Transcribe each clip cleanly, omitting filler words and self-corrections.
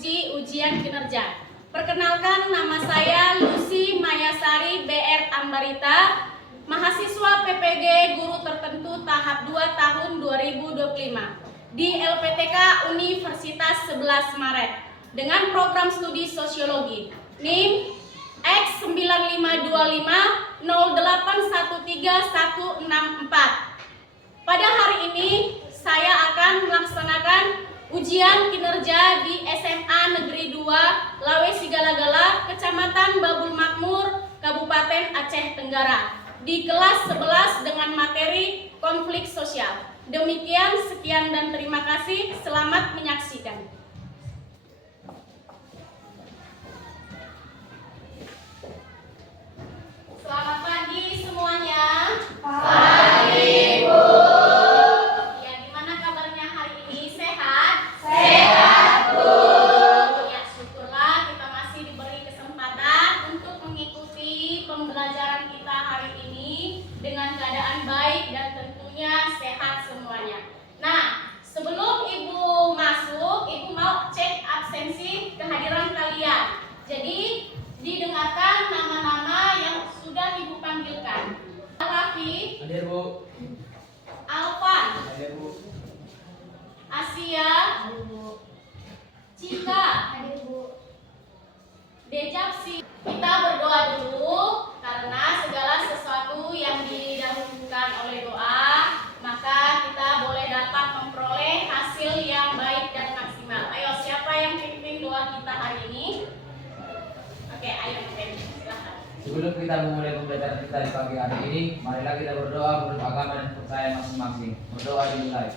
menguji ujian kinerja. Perkenalkan, nama saya Lucy Mayasari BR Ambarita, mahasiswa PPG Guru Tertentu tahap 2 tahun 2025 di LPTK Universitas 11 Maret dengan program studi sosiologi NIM X952508131164. Pada hari ini saya akan melaksanakan ujian kinerja di SMA Negeri 2 Lawe Sigala-Gala, Kecamatan Babul Makmur, Kabupaten Aceh Tenggara, di kelas 11 dengan materi konflik sosial. Demikian, sekian dan terima kasih. Selamat menyaksikan. Selamat pagi semuanya. Pagi, Bu. Ya, gimana kabarnya hari ini? Sehat? Sehat, Bu. Ya, syukurlah kita masih diberi kesempatan untuk mengikuti pembelajaran kita hari ini dengan keadaan baik dan tentunya sehat semuanya. Nah, sebelum Ibu masuk, Ibu mau cek absensi kehadiran kalian. Jadi, didengarkan nama-nama yang sudah Ibu panggilkan. Raffi. Hadir, Bu. Alvan. Hadir, Bu. Asia. Hadir, Bu. Cika. Hadir, Bu. Dejapsi. Kita berdoa dulu karena segala sesuatu yang didahulukan oleh doa, maka kita boleh dapat memperoleh hasil yang baik dan maksimal. Ayo, siapa yang pimpin doa kita hari ini? Oke, ayo pimpin. Silakan. Sebelum kita memulai pembelajaran kita di pagi hari ini, marilah kita berdoa menurut agama dan percaya masing-masing. Berdoa dimulai.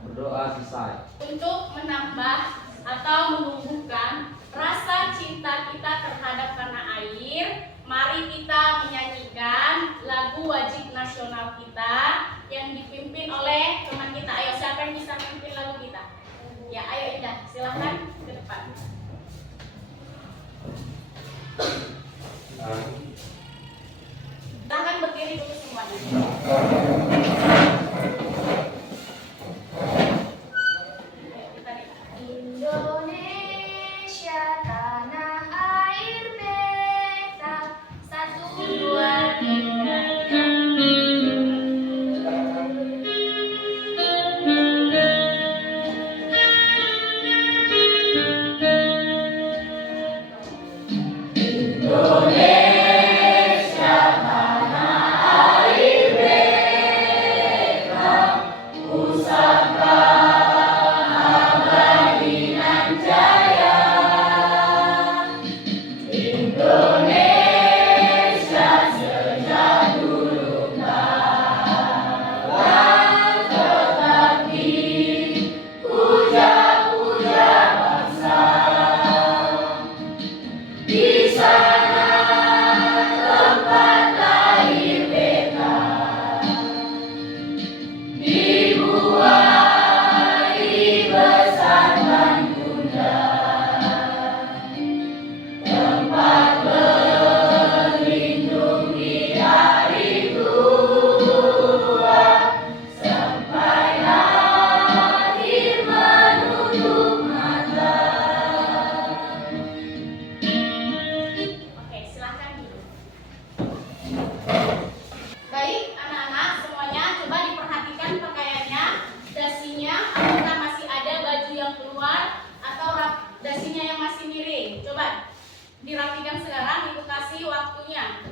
Berdoa selesai. Untuk menambah atau menumbuhkan rasa cinta kita terhadap tanah air, mari kita menyanyikan lagu wajib nasional kita yang dipimpin oleh teman kita. Ayo, siapa yang bisa memimpin lagu kita? Ya, ayo Indah, silahkan ke depan. Silahkan berdiri dulu semuanya. Indonesia tanah air beta, 1, 2, 3. Dirapikan sekarang, Ibu kasih waktunya.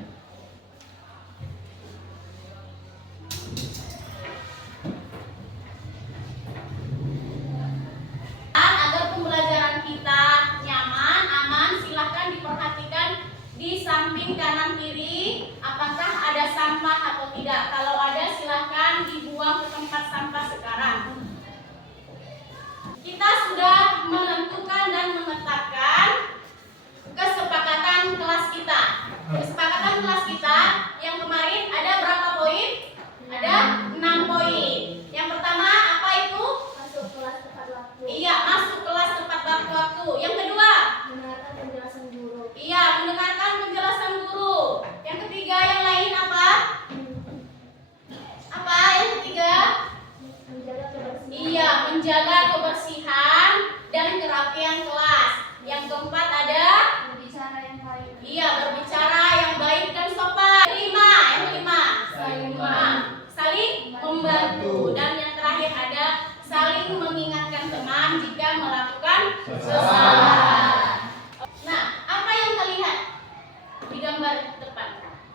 Agar pembelajaran kita nyaman, aman, silahkan diperhatikan di samping kanan kiri apakah ada sampah atau tidak. Kalau ada, silahkan dibuang ke tempat sampah sekarang. Kita sudah menentukan dan menetapkan kesepakatan kelas kita. Kesepakatan kelas kita yang kemarin ada berapa poin? Ada 6 poin. Yang pertama apa itu? Masuk kelas tepat waktu. Iya, masuk kelas tepat waktu. Yang kedua? Mendengarkan penjelasan guru. Iya, mendengarkan penjelasan guru. melakukan kesalahan. Nah, apa yang terlihat di gambar depan?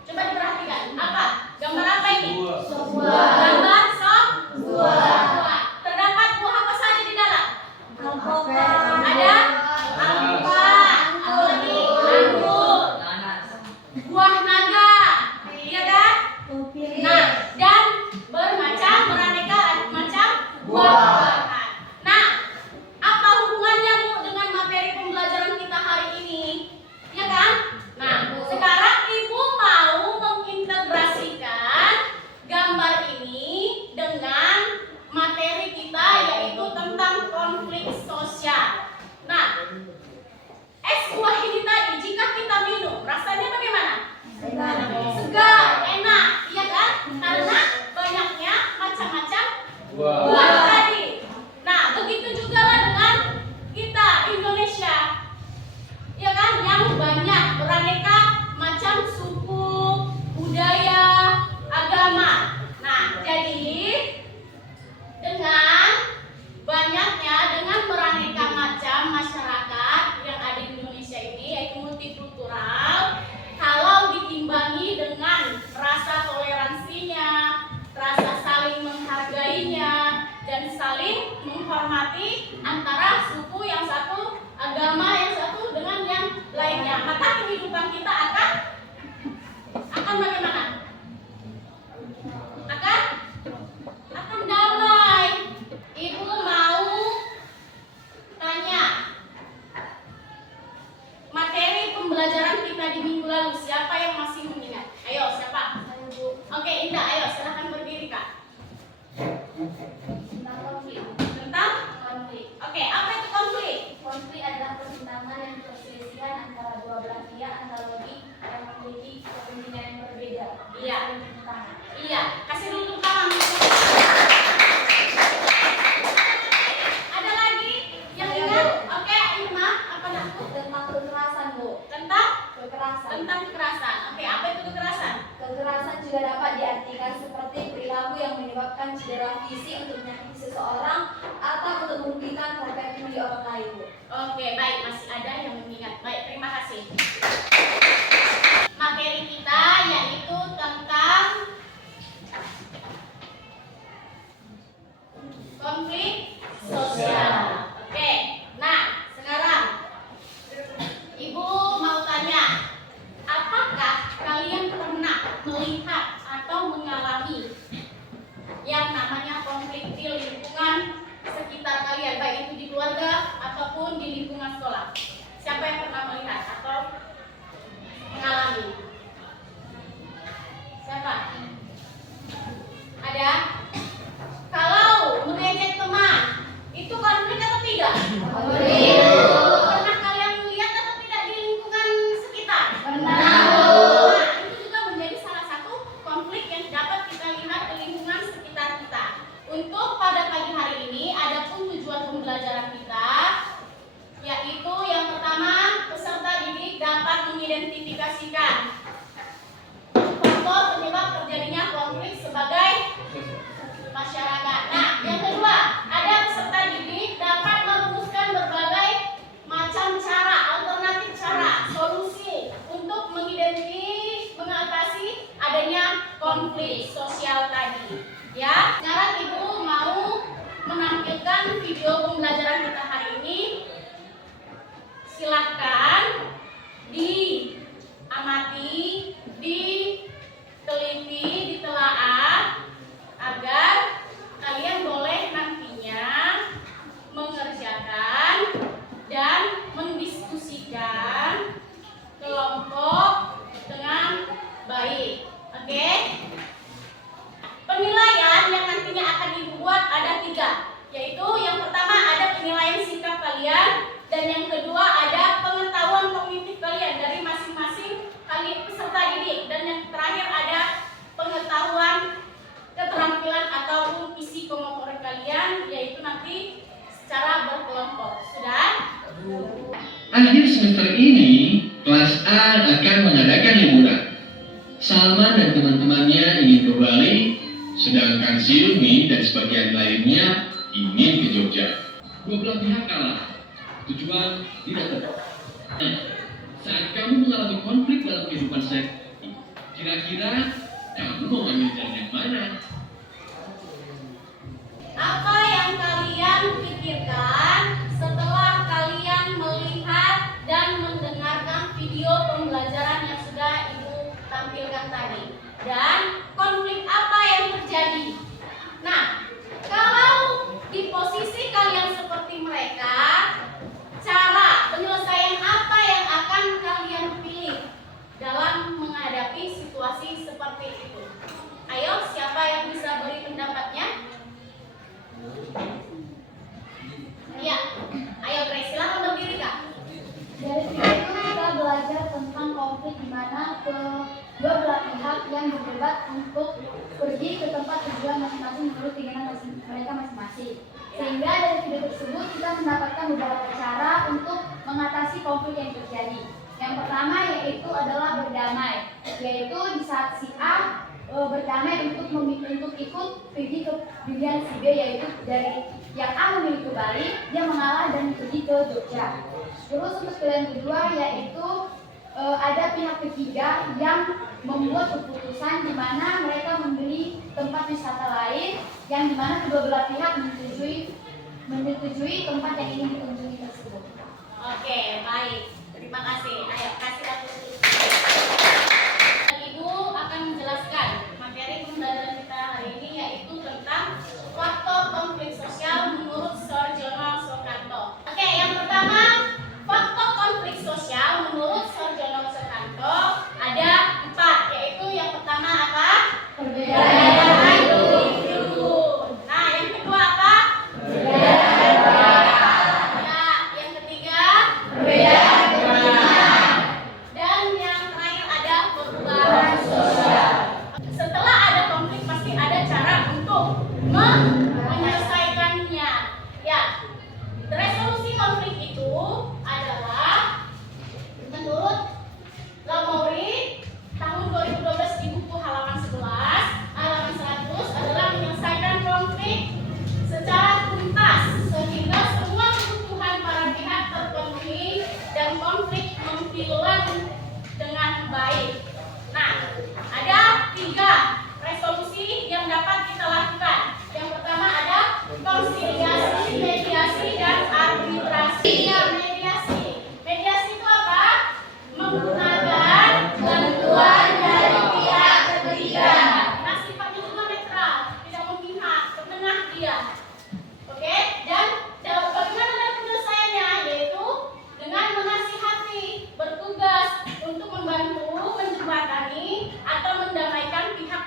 Coba diperhatikan. Apa? Gambar apa ini? Gambar buah. Terdapat buah apa saja di dalam? Ada alpukat, apalagi anggur, buah naga, iya kan? Nah, dan beraneka macam buah-buahan. Nah, apa hubungannya Bu dengan materi pembelajaran kita hari ini? Ya kan? Nah, sekarang Ibu mau mengintegrasikan gambar ini dengan materi kita, yaitu tentang konflik sosial. Nah, es buah ini tadi jika kita minum, rasanya bagaimana? Segar, enak, iya kan? Karena banyaknya macam-macam buah tadi. Nah, begitu juga lah dengan kita Indonesia, ya kan? Yang banyak beraneka macam suku, budaya, agama. Nah, jadi dengan banyaknya, dengan beraneka macam masyarakat yang ada di Indonesia ini, yaitu multikultural, kalau diimbangi dengan rasa toleransinya, rasa saling menghargainya, dan saling menghormati antara suku yang satu, agama yang satu dengan yang lainnya, maka kehidupan kita akan bagaimana? Akan damai. Ibu mau tanya, materi pembelajaran kita di minggu lalu siapa yang masih mengingat? Ayo, siapa? Oke, Indah, ayo silahkan berdiri Kak. Tentang konflik. Oke, apa itu konflik? Konflik adalah pertentangan dan perselisihan antara dua belah pihak analogi yang memiliki kepentingan yang berbeda. Iya. Pertentangan. Iya, kasih dulu tepuk tangan. Ada lagi yang ingat? Oke, Irma, apa nak? Tentang kekerasan, Bu. Tentang Kekerasan. kekerasan. Oke, apa itu kekerasan? Kekerasan juga dapat diartikan seperti perilaku yang menyebabkan cedera fisik untuk menyakiti seseorang atau untuk merugikan harga diri orang lain, Bu. Oke, baik, masih ada yang mengingat. Baik, terima kasih. Materi kita yaitu tentang konflik sosial. Oke, nah sekarang Ibu mau tanya, apakah kalian pernah melihat atau mengalami yang namanya konflik di lingkungan sekitar kalian, baik itu di keluarga ataupun di lingkungan sekolah? Siapa yang pernah melihat atau mengalami? Siapa? Ada? Kalau mengejek teman, itu konflik atau tidak? Pernah kalian lihat atau tidak di lingkungan sekitar? Nah, itu juga menjadi salah satu konflik yang dapat kita lihat di lingkungan sekitar kita. Untuk pada pagi hari ini, ada pun tujuan pembelajaran kita, yaitu yang pertama, peserta didik dapat mengidentifikasikan faktor penyebab terjadinya konflik sebagai masyarakat. Nah, yang kedua, ada peserta didik dapat merumuskan berbagai macam cara, alternatif cara, solusi untuk mengatasi adanya konflik sosial tadi. Ya, sekarang Ibu mau menampilkan video pembelajaran kita hari ini. Silakan diamati, diteliti, ditelaah agar kalian boleh nantinya mengerjakan dan mendiskusikan kelompok dengan baik. Oke? Penilaian yang nantinya akan dibuat ada 3, yaitu yang pertama ada penilaian sikap kalian, dan yang kedua ada pengetahuan kognitif kalian dari masing-masing peserta didik, dan yang terakhir ada pengetahuan keterampilan ataupun psikomotorik kalian, yaitu nanti secara berkelompok. Sudah? Akhir semester ini, kelas A akan mengadakan liburan. Salma dan teman-temannya ingin ke Bali, sedangkan Silmi dan sebagian lainnya ingin ke Jogja. dua belah pihak kalah. Tujuan tidak tercapai. Saat kamu mengalami konflik dalam kehidupan sehari-hari, kira-kira kamu mau ambil jalan yang mana? Apa yang kalian pikirkan setelah kalian melihat dan mendengarkan video pembelajaran yang sudah Ibu tampilkan tadi? Dan konflik apa yang terjadi? Nah, kalau di posisi kalian seperti mereka, cara penyelesaian apa yang akan kalian pilih dalam menghadapi situasi seperti itu? Ayo, siapa yang bisa beri pendapatnya? Iya, ayo Grace, silakan berdiri Kak. Dari video itu kita belajar tentang konflik di mana kedua belah pihak yang berdebat untuk pergi ke tempat tujuan masing-masing menurut keinginan mereka masing-masing. Sehingga dari video tersebut kita mendapatkan beberapa cara untuk mengatasi konflik yang terjadi. Yang pertama yaitu adalah berdamai, yaitu di saat si A berdamai untuk ikut pergi ke pilihan si B, yaitu dari yang A memilih ke Bali, dia mengalah dan pergi ke Jogja. Terus untuk pilihan kedua yaitu ada pihak ketiga yang membuat keputusan di mana mereka membeli tempat wisata lain yang di mana kedua belah pihak menyetujui tempat yang ingin dikunjungi tersebut. Oke, baik. Terima kasih. Ayo, kasih aku dulu. Ibu akan menjelaskan materi pembelajaran kita hari ini yaitu tentang faktor konflik sosial menurut Sir Jono Soekarno. Oke, yang pertama, faktor konflik sosial menurut Sir Jono Soekarno ada 4, yaitu yang pertama apa? Perbedaan individu. Nah, yang kedua apa? Ya, yang ketiga perbedaan kepentingan. Dan yang terakhir ada perubahan sosial. Setelah ada konflik pasti ada cara untuk menyelesaikannya. Ya, resolusi konflik itu adalah menurut Lamoury tahun 2012 di buku halaman 11, halaman 100 adalah menyelesaikan konflik secara tuntas sehingga semua kebutuhan para pihak terpenuhi dan konflik menghilang dengan baik. Nah, ada 3 resolusi yang dapat kita lakukan. Yang pertama ada konsiliasi, mediasi, dan arbitrasi. Mediasi. Mediasi itu apa? Menggunakan bantuan dari pihak ketiga. Nah, sifatnya juga netral, tidak memihak, tengah dia. Oke, dan bagaimana dalam penyelesaiannya? Yaitu dengan menasihati, bertugas untuk membantu menjembatani atau mendamaikan pihak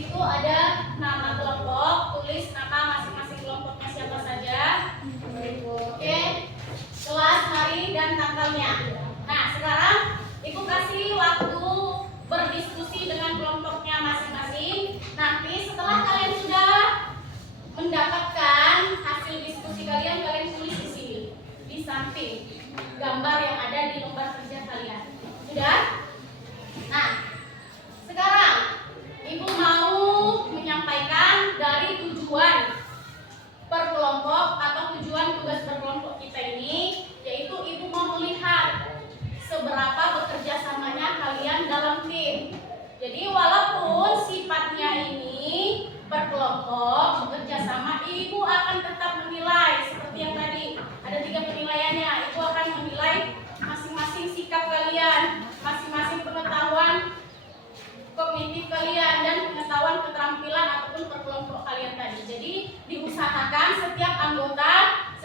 situ ada nama kelompok, tulis nama masing-masing kelompoknya siapa saja. Oke, kelas, hari, dan tanggalnya. Nah, sekarang Ibu kasih waktu berdiskusi dengan kelompoknya masing-masing. Nanti setelah kalian sudah mendapatkan hasil diskusi kalian, kalian tulis di sini, di samping gambar yang ada di lembar kerja kalian. Sudah? Nah, sekarang Ibu mau menyampaikan dari tujuan per kelompok atau tujuan tugas berkelompok kita ini, yaitu Ibu mau melihat seberapa bekerja samanya kalian dalam tim. Jadi walaupun sifatnya ini berkelompok, bekerja sama, Ibu akan tetap menilai seperti yang tadi. Ada 3 penilaiannya. Ibu akan menilai masing-masing sikap kalian, masing-masing pengetahuan kognitif kalian, dan pengetahuan keterampilan ataupun perkelompok kalian tadi. Jadi diusahakan setiap anggota,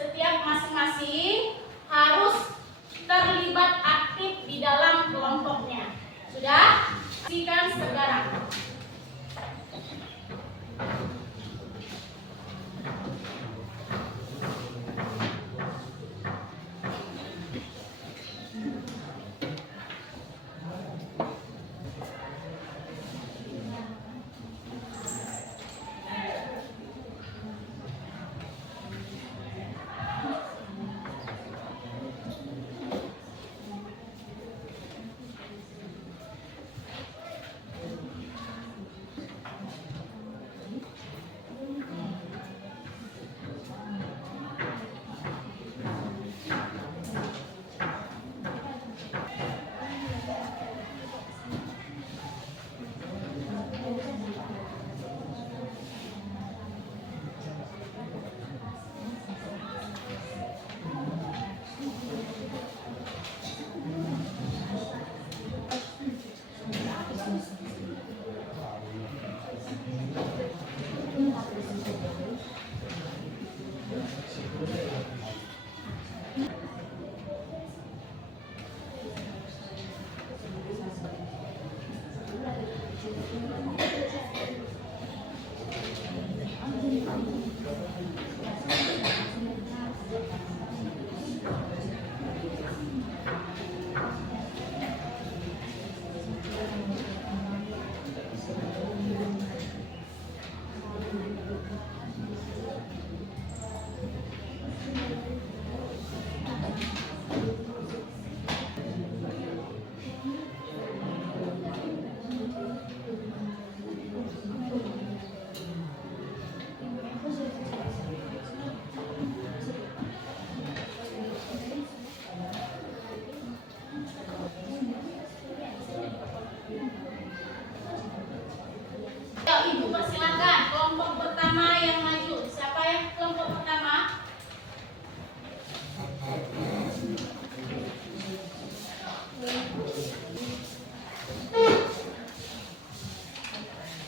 setiap masing-masing harus terlibat aktif di dalam kelompoknya. Sudah? Sikan sekarang. Ibu persilakan kelompok pertama yang maju. Siapa yang kelompok pertama?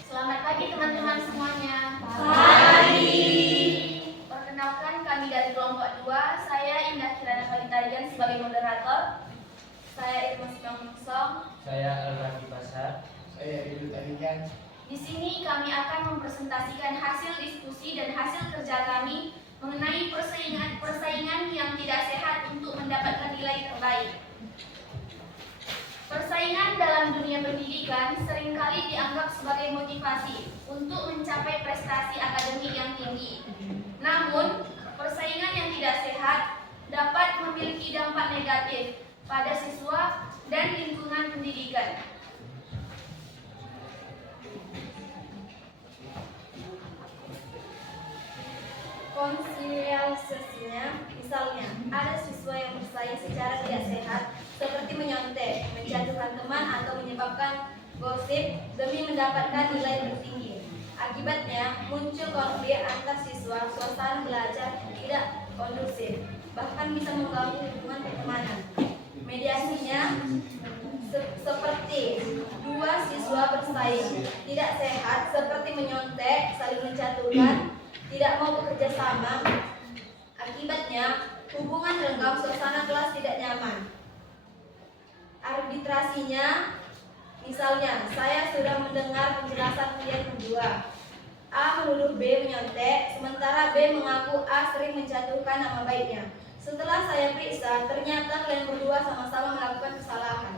Selamat pagi teman-teman semuanya. Pagi. Perkenalkan, kami dari kelompok 2. Saya Indah Kirana Palitarian sebagai moderator. Saya Irma Song. Saya Al-Rafi Pasar. Saya Ibu Tarikan. Di sini kami akan mempresentasikan hasil diskusi dan hasil kerja kami mengenai persaingan yang tidak sehat untuk mendapatkan nilai terbaik. Persaingan dalam dunia pendidikan seringkali dianggap sebagai motivasi untuk mencapai prestasi akademik yang tinggi. Namun, persaingan yang tidak sehat dapat memiliki dampak negatif pada siswa dan lingkungan pendidikan. Konsiliasinya, misalnya, ada siswa yang bersaing secara tidak sehat seperti menyontek, menjatuhkan teman, atau menyebabkan gosip demi mendapatkan nilai tertinggi. Akibatnya, muncul konflik antar siswa, suasana belajar tidak kondusif, bahkan bisa mengganggu hubungan pertemanan. Mediasinya seperti dua siswa bersaing tidak sehat seperti menyontek, saling menjatuhkan, tidak mau bekerja sama. Akibatnya, hubungan renggang, suasana kelas tidak nyaman. Arbitrasinya, misalnya, saya sudah mendengar penjelasan kalian berdua. A menuduh B menyontek, sementara B mengaku A sering menjatuhkan nama baiknya. Setelah saya periksa, ternyata kalian berdua sama-sama melakukan kesalahan.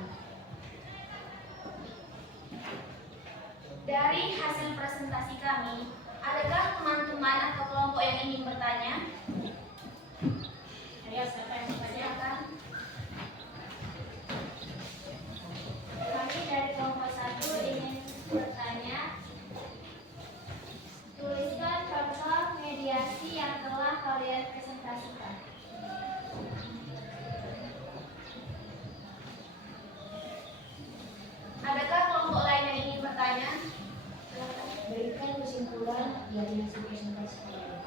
Dari hasil presentasi kami, adakah teman-teman atau kelompok yang ingin bertanya? Ayo, siapa yang bertanya? Kami dari kelompok 1 ingin bertanya. Tuliskan contoh mediasi yang telah kalian presentasikan. Adakah kelompok lain yang ingin bertanya? Berikan kesimpulan dari hasil presentasi kalian.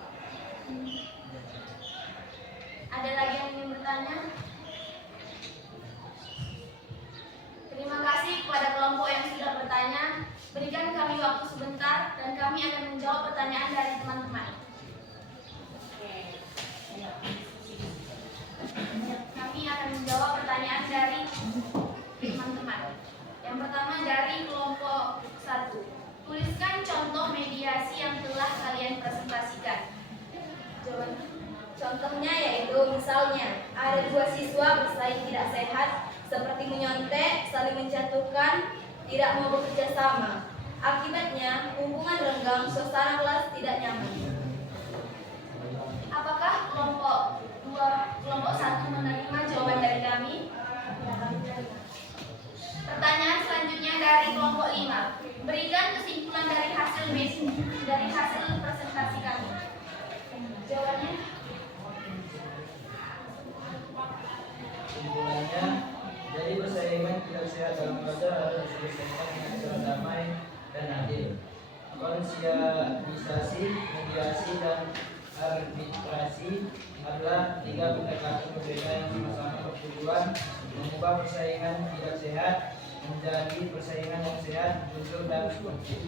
Ada lagi yang ingin bertanya? Terima kasih kepada kelompok yang sudah bertanya. Berikan kami waktu sebentar dan kami akan menjawab pertanyaan dari teman-teman. Kami akan menjawab pertanyaan dari teman-teman. Yang pertama dari kelompok 1. Tuliskan contoh mediasi yang telah kalian presentasikan. Jawabannya. Contohnya yaitu misalnya ada dua siswa bersaing tidak sehat seperti menyontek, saling menjatuhkan, tidak mau bekerja sama. Akibatnya hubungan renggang, suasana kelas tidak nyaman. Apakah kelompok 1 menerima jawaban dari kami? Pertanyaan selanjutnya dari kelompok 5. Berikan kesimpulan dari hasil presentasi kami. Jawabannya? Kesimpulannya, jadi persaingan tidak sehat dalam belajar harus diselesaikan dengan cara damai dan adil. Konsialisasi, mediasi, dan arbitrasi adalah 3 pendekatan berbeda yang sama-sama bertujuan mengubah persaingan tidak sehat menjadi persaingan yang sehat, jujur, dan sportif.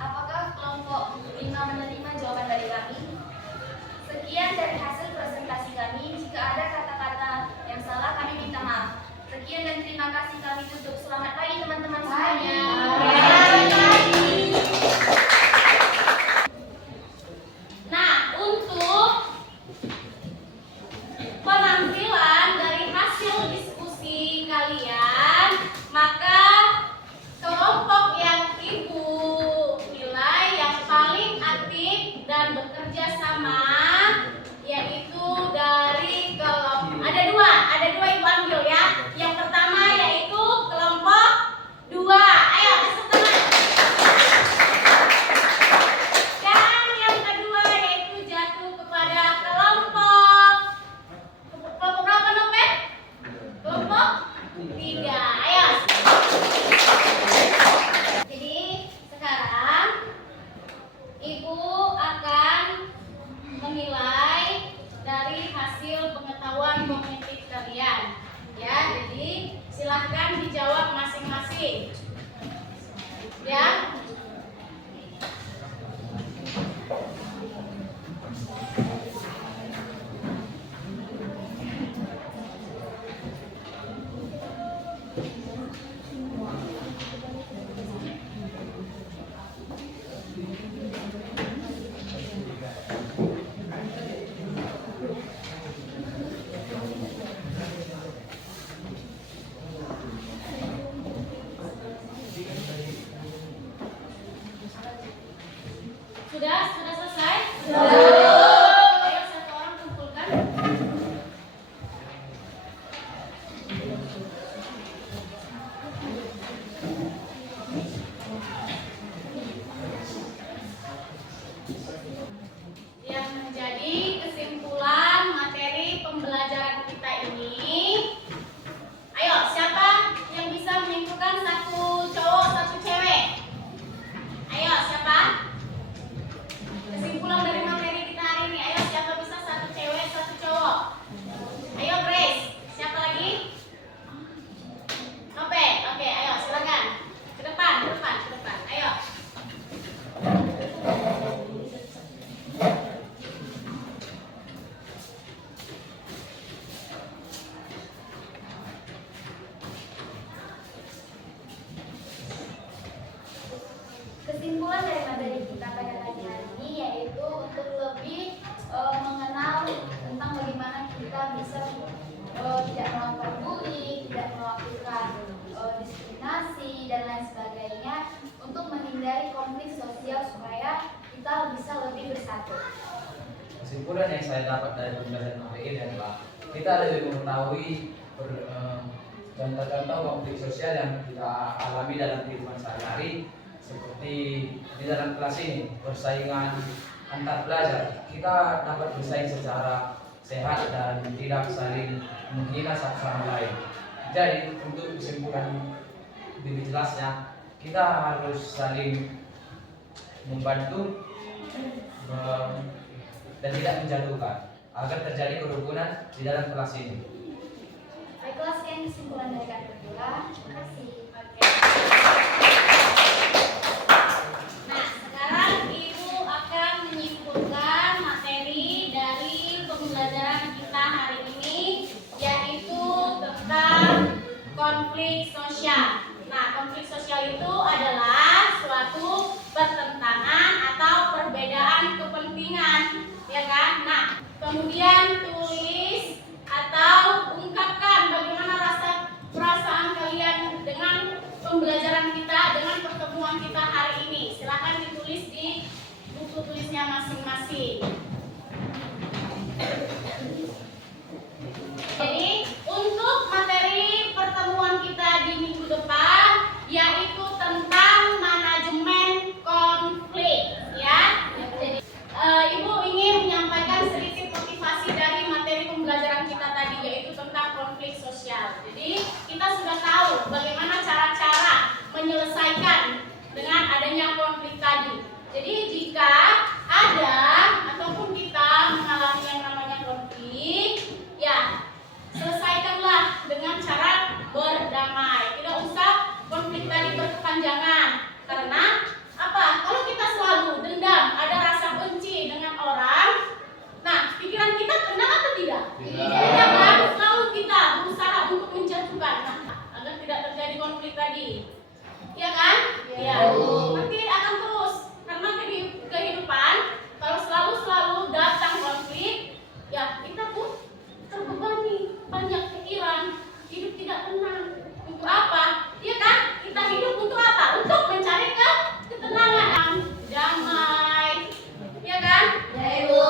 Apakah kelompok 5 menerima jawaban dari kami? Sekian dari hasil presentasi kami. Jika ada kata-kata yang salah, kami minta maaf. Sekian dan terima kasih kami tutup. Selamat pagi teman-teman semuanya. Nah, untuk penampilan dari hasil diskusi kalian, maka kelompok yang ibu nilai yang paling aktif dan bekerja sama yaitu dari kelompok ada dua ibu ambil ya. Yang pertama yaitu kelompok 2. Ayo tepuk tangan. Dan yang kedua yaitu jatuh kepada kelompok berapa nomor? Kelompok 3. Ayo. Jadi sekarang ibu akan menilai dari hasil pengetahuan kognitif kalian. Ya, jadi silahkan dijawab masing-masing. Ya. Sudah selesai? Sudah. Ayo satu orang kumpulkan. Yang menjadi kesimpulan materi pembelajaran kita ini. Ayo, siapa yang bisa menyimpulkan satu cowok, satu cewek? Ayo, siapa? tidak melakukan bullying, tidak melakukan diskriminasi dan lain sebagainya untuk menghindari konflik sosial supaya kita bisa lebih bersatu. Kesimpulan yang saya dapat dari pembelajaran hari ini adalah kita lebih mengetahui contoh-contoh konflik sosial yang kita alami dalam kehidupan sehari-hari, seperti di dalam kelas ini persaingan antar belajar. Kita dapat bersaing secara sehat dan tidak saling menghina satu sama lain. Jadi untuk kesimpulan lebih jelasnya, kita harus saling membantu dan tidak menjatuhkan agar terjadi kerukunan di dalam kelas ini. Baiklah, sekian kesimpulan dari kami berdua. Terima kasih. Oke. Nah, sekarang Ibu akan menyimpulkan materi dari pembelajaran kita hari ini, yaitu tentang konflik sosial. Nah, konflik sosial itu adalah suatu pertentangan atau perbedaan kepentingan, ya kan? Nah, kemudian tulis atau ungkapkan bagaimana perasaan kalian dengan pembelajaran kita, dengan pertemuan kita hari ini. Silakan ditulis di buku tulisnya masing-masing. Jadi, untuk materi pertemuan kita di minggu depan yaitu tentang manajemen konflik, ya. Jadi, Ibu ingin menyampaikan sedikit motivasi dari materi pembelajaran kita tadi, yaitu tentang konflik sosial. Jadi kita sudah tahu bagaimana cara-cara menyelesaikan dengan adanya konflik tadi. Jadi jika ada ataupun kita mengalami yang namanya konflik, ya selesaikanlah dengan cara berdamai. Tidak usah konflik tadi berkepanjangan. Karena apa? Kalau kita selalu dendam, ada rasa benci dengan orang, nah pikiran kita tenang atau tidak? Tidak kan? Selalu kita berusaha untuk menjatuhkan, agar tidak terjadi konflik tadi. Iya kan? Iya. Nanti akan terus, karena kehidupan kalau selalu datang konflik, ya kita pun terbebani banyak pikiran, hidup tidak tenang. Untuk apa? Iya kan? Kita hidup untuk apa? Untuk mencari ketenangan, damai. Iya kan? Ya, Ibu.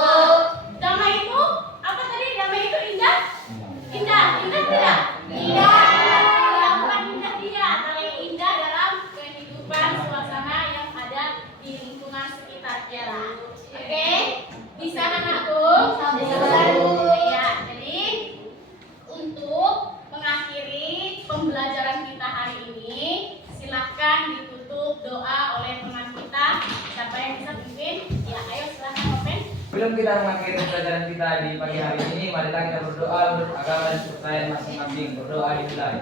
Damai itu apa tadi? Damai itu indah? Indah tidak? Indah. Ya, bukan indah dia, tapi indah dalam kehidupan suasana yang ada di lingkungan sekitar kita. Oke? Bisa anakku? Bisa. Ya, jadi untuk mengakhiri pembelajaran kita hari ini, silahkan ditutup doa oleh teman kita. Siapa yang bisa pimpin? Ya, ayo silahkan open. Sebelum kita mengakhiri pembelajaran kita di pagi hari ini, marilah kita berdoa untuk agama dan kepercayaan masing-masing. Berdoa dimulai.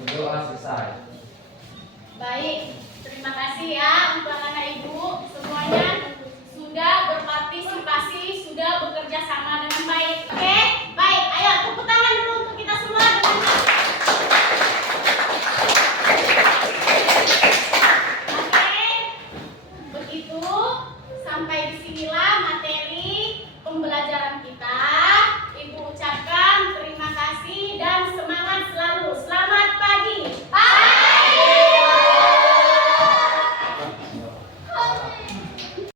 Berdoa selesai.